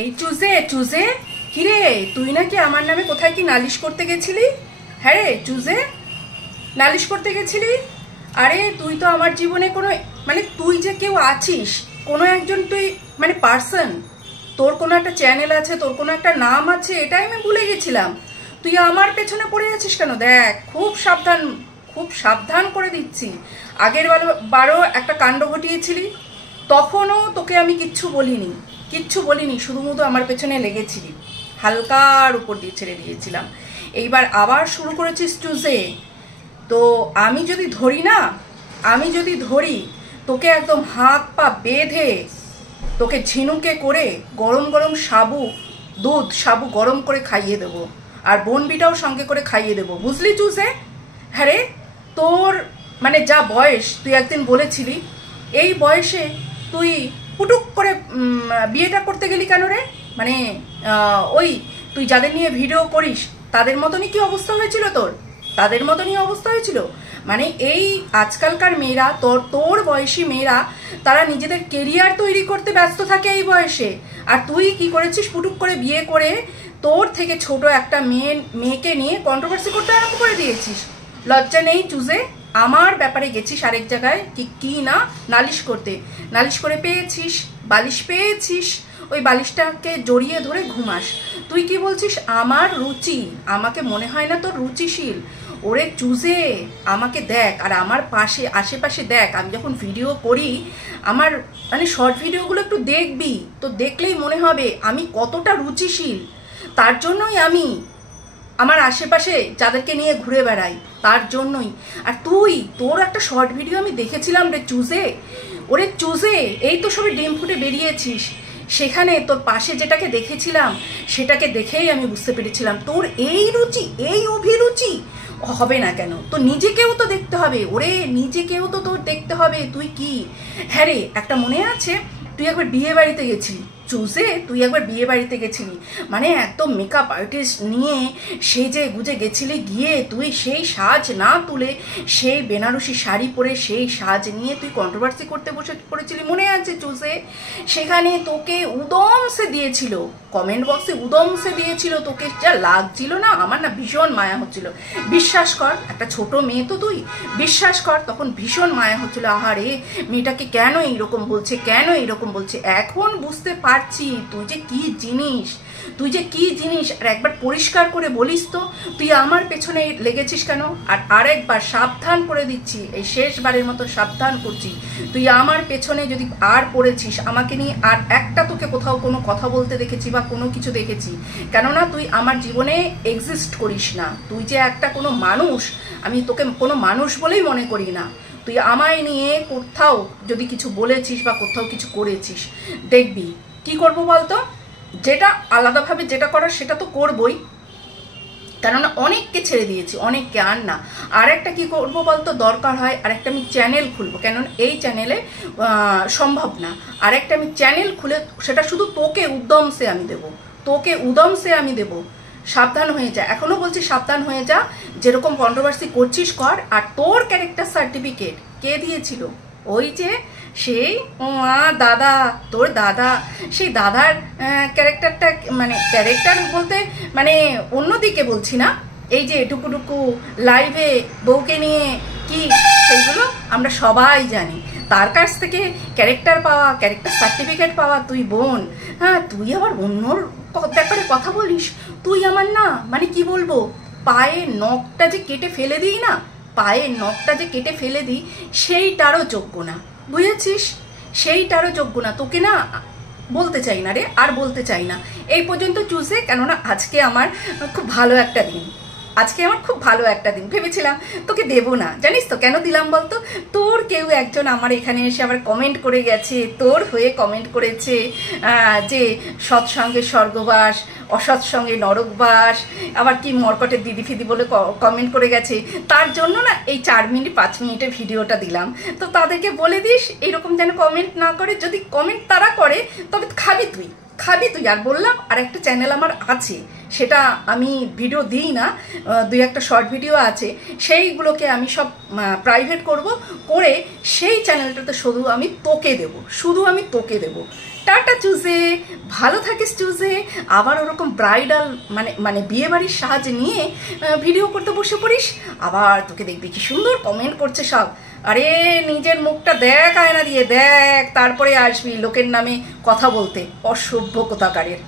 এই চুজে চুজে কিরে, তুই নাকি আমার নামে কোথায় কি নালিশ করতে গেছিলি? হ্যাঁ রে চুজে, নালিশ করতে গেছিলি? আরে তুই তো আমার জীবনে কোনো তুই যে কেউ আছিস, কোনো একজন তুই পার্সন, তোর কোনো একটা চ্যানেল আছে, তোর কোনো একটা নাম আছে, এটাই আমি ভুলে গেছিলাম। তুই আমার পেছনে পড়ে আছিস কেন? দেখ, খুব সাবধান করে দিচ্ছি। আগের বারও একটা কাণ্ড ঘটিয়েছিলি, তখনও তোকে আমি কিচ্ছু বলিনি, শুধুমুধু আমার পেছনে লেগেছিলি, হালকার উপর দিয়ে ছেড়ে দিয়েছিলাম। এইবার আবার শুরু করেছিস চুজে। তো আমি যদি ধরি তোকে একদম হাত পা বেঁধে তোকে ঝিনুকে করে গরম গরম সাবু গরম করে খাইয়ে দেবো, আর বনবিটাও সঙ্গে করে খাইয়ে দেবো, বুঝলি চুজে? হ্যাঁ রে, তোর যা বয়স, তুই একদিন বলেছিলি এই বয়সে তুই পুটুক করে বিয়েটা করতে গেলি কেন রে? ওই তুই যাদের নিয়ে ভিডিও করিস তাদের মতনই কি অবস্থা হয়েছিল তোর? তাদের মতনই অবস্থা হয়েছিল। এই আজকালকার মেয়েরা, তোর বয়সী মেয়েরা, তারা নিজেদের কেরিয়ার তৈরি করতে ব্যস্ত থাকে এই বয়সে। আর তুই কি করেছিস? পুটুক করে বিয়ে করে তোর থেকে ছোট একটা মেয়েকে নিয়ে কন্ট্রোভার্সি করতে আরম্ভ করে দিয়েছিস। লজ্জা নেই চুজে? আমার ব্যাপারে গেছিস আরেক জায়গায় কি না নালিশ করে পেয়েছিস, বালিশ পেয়েছিস, ওই বালিশটাকে জড়িয়ে ধরে ঘুমাস। তুই কি বলছিস? আমার রুচি, আমাকে মনে হয় না তোর রুচিশীল। ওরে চুজে, আমাকে দেখ, আর আমার আশেপাশে দেখ, আমি যখন ভিডিও করি, আমার শর্ট ভিডিওগুলো একটু দেখবি, তো দেখলেই মনে হবে আমি কতটা রুচিশীল। তার জন্যই আমি আমার আশেপাশে যাদেরকে নিয়ে ঘুরে বেড়াই, তার জন্যই। আর তোর একটা শর্ট ভিডিও আমি দেখেছিলাম রে চুজে। ওরে চুজে, এই তো সবে ডিম ফুটে বেরিয়েছিস, সেখানে তোর পাশে যেটাকে দেখেছিলাম সেটাকে দেখেই আমি বুঝতে পেরেছিলাম তোর এই রুচি, এই অভিরুচি হবে না কেন? তো নিজেকেও তো দেখতে হবে, ওরে নিজেকেও তো তোর দেখতে হবে। তুই কি, হ্যাঁ রে, একটা মনে আছে তুই একবার বিয়ে বাড়িতে গেছিলি চুজে, তুই একবার বিয়ে বাড়িতে গেছিলি, একদম মেকআপ আর্টিস্ট নিয়ে সেজে গুজে গেছিলি, গিয়ে তুই সেই সাজ না তুলে সেই বেনারসি শাড়ি পরে সেই সাজ নিয়ে তুই কন্ট্রোভার্সি করতে বসে পড়েছিলি, মনে আছে চুজে? সেখানে তোকে উদমসে দিয়েছিল, কমেন্ট বক্সে উদমসে দিয়েছিল, তোকে যা লাগছিল না, আমার না ভীষণ মায়া হচ্ছিল। বিশ্বাস কর, একটা ছোট মেয়ে তো তুই, বিশ্বাস কর, তখন ভীষণ মায়া হচ্ছিল। আহারে, মেয়েটাকে কেন এইরকম বলছে, এখন বুঝতে পারছি তুই যে কি জিনিস। আর একবার পরিষ্কার করে বলিস তো, তুই আমার পেছনে লেগেছিস কেন? আর আরেকবার সাবধান করে দিচ্ছি, এই শেষবারের মতো সাবধান করছি, তুই আমার পেছনে যদি আর পড়েছিস, আমাকে নিয়ে আর একটা তোকে কোথাও কোনো কথা বলতে দেখেছি বা কোনো কিছু দেখেছি, কেননা তুই আমার জীবনে এক্সিস্ট করিস না। তুই যে একটা কোনো মানুষ, আমি তোকে কোনো মানুষ বলেই মনে করি না। তুই আমায় নিয়ে কোথাও যদি কিছু বলেছিস বা কোথাও কিছু করেছিস, দেখবি কি করবো বলতো? যেটা আলাদাভাবে যেটা করার সেটা তো করবই, কেননা অনেককে ছেড়ে দিয়েছি, অনেককে, আর না। আর একটা কি করবো বলতো? দরকার হয় আরেকটা আমি চ্যানেল খুলবো, কেননা এই চ্যানেলে সম্ভব না। আরেকটা আমি চ্যানেল খুলে সেটা শুধু তোকে উদমসে আমি দেবো। সাবধান হয়ে যা, এখনো বলছি সাবধান হয়ে যা। যেরকম কন্ট্রোভার্সি করছিস কর। আর তোর ক্যারেক্টার সার্টিফিকেট কে দিয়েছিল? ওই যে সেই দাদা, তোর দাদা, সেই দাদার ক্যারেক্টারটা, ক্যারেক্টার বলতে অন্যদিকে বলছি না, এই যে টুকু লাইভে বউকে নিয়ে কি, সেইগুলো আমরা সবাই জানি। তার কাছ থেকে ক্যারেক্টার সার্টিফিকেট পাওয়া তুই বোন, হ্যাঁ, তুই আবার অন্যর ব্যাপারে কথা বলিস। তুই আমার না কি বলবো, পায়ের নখটা যে কেটে ফেলে দিই, সেইটারও যোগ্য না, বুঝেছিস? সেইটারও যোগ্য না। তোকে না বলতে চাই না রে, আর বলতে চাই না। এই পর্যন্ত চুজে, কেননা আজকে আমার খুব ভালো একটা দিন, ভেবেছিলাম তোকে দেবো না, জানিস তো কেন দিলাম বলতো? তোর কেউ একজন আমার এখানে এসে আবার কমেন্ট করে গেছে, তোর হয়ে কমেন্ট করেছে যে সৎসঙ্গে স্বর্গবাস, অসৎসঙ্গে নরকবাস, আবার কি মরকটের দিদি ফিদি বলে কমেন্ট করে গেছে। তার জন্য না এই 4-5 মিনিটের ভিডিওটা দিলাম। তো তাদেরকে বলে দিস এইরকম যেন কমেন্ট না করে, যদি কমেন্ট তারা করে তবে খাবি তুই। আর বললাম, আর একটা চ্যানেল আমার আছে, সেটা আমি ভিডিও দিই না, 2-1টা শর্ট ভিডিও আছে, সেইগুলোকে আমি সব প্রাইভেট করে সেই চ্যানেলটাতে শুধু আমি তোকে দেবো, টাটা চুজে, ভালো থাকিস চুজে। আবার ওরকম ব্রাইডাল মানে মানে বিয়ে বাড়ির সাহায্য নিয়ে ভিডিও করতে বসে পড়িস, আবার তোকে দেখবি কি সুন্দর কমেন্ট করছে সব। আরে নিজের মুখটা দেখ, আয়না দিয়ে দেখ, তারপরে আসবি লোকের নামে কথা বলতে, অসভ্য কোথাকারের।